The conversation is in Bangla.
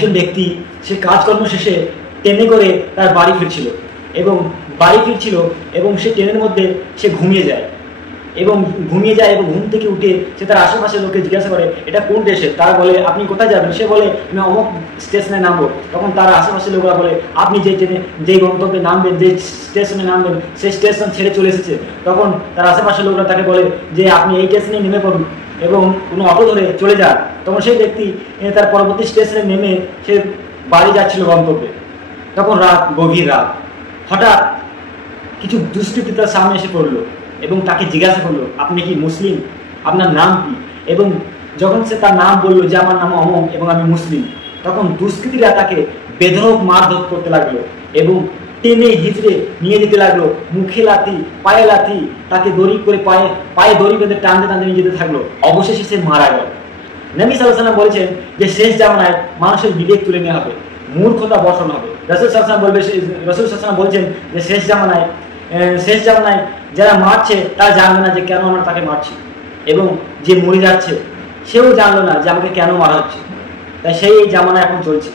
একজন ব্যক্তি সে কাজকর্ম শেষে ট্রেনে করে তার বাড়ি ফিরছিল এবং সে ট্রেনের মধ্যে সে ঘুমিয়ে যায় এবং ঘুম থেকে উঠে সে তার আশেপাশের লোককে জিজ্ঞাসা করে এটা কোন দেশে। তারা বলে আপনি কোথায় যাবেন। সে বলে আমি অমুক স্টেশনে নামবো। তখন তার আশেপাশের লোকরা বলে আপনি যে ট্রেনে যেই গন্তব্যে নামবেন, যে স্টেশনে নামবেন সেই স্টেশন ছেড়ে চলে এসেছে। তখন তার আশেপাশের লোকরা তাকে বলে যে আপনি এই স্টেশনে নেমে পড়ুন এবং কোনো অটো ধরে চলে যান। তখন সেই ব্যক্তি তার পরবর্তী স্টেশনে নেমে সে বাড়ি যাচ্ছিল গন্তব্যে। তখন গভীর রাত, হঠাৎ কিছু দুষ্কৃতী তার সামনে এসে পড়লো এবং তাকে জিজ্ঞাসা করলো আপনি কি মুসলিম, আপনার নাম কি। এবং যখন সে তার নাম বললো যে আমার নাম অমুক এবং আমি মুসলিম, তখন দুষ্কৃতীরা তাকে বেধড়ক মারধর করতে লাগলো এবং টেনে হিচড়ে নিয়ে যেতে লাগলো, মুখে লাথি পায়ে লাথি, তাকে দড়ি করে পায়ে দড়ি বেঁধে টানতে নিয়ে যেতে থাকলো। অবশেষে সে মারা গেল। নবী সাল্লাল্লাহু আলাইহি ওয়াসাল্লাম বলেছেন যে শেষ জামানায় মানুষের বিবেক তুলে নেওয়া হবে, মূর্খতা বর্ষণ হবে। রাসূল সাল্লাল্লাহু আলাইহি ওয়াসাল্লাম বলছেন যে শেষ জামানায় যারা মারছে তারা জানবে না যে কেন আমরা তাকে মারছি, এবং যে মরে যাচ্ছে সেও জানলো না যে আমাকে কেন মারা হচ্ছে। তাই সেই জামানা এখন চলছে।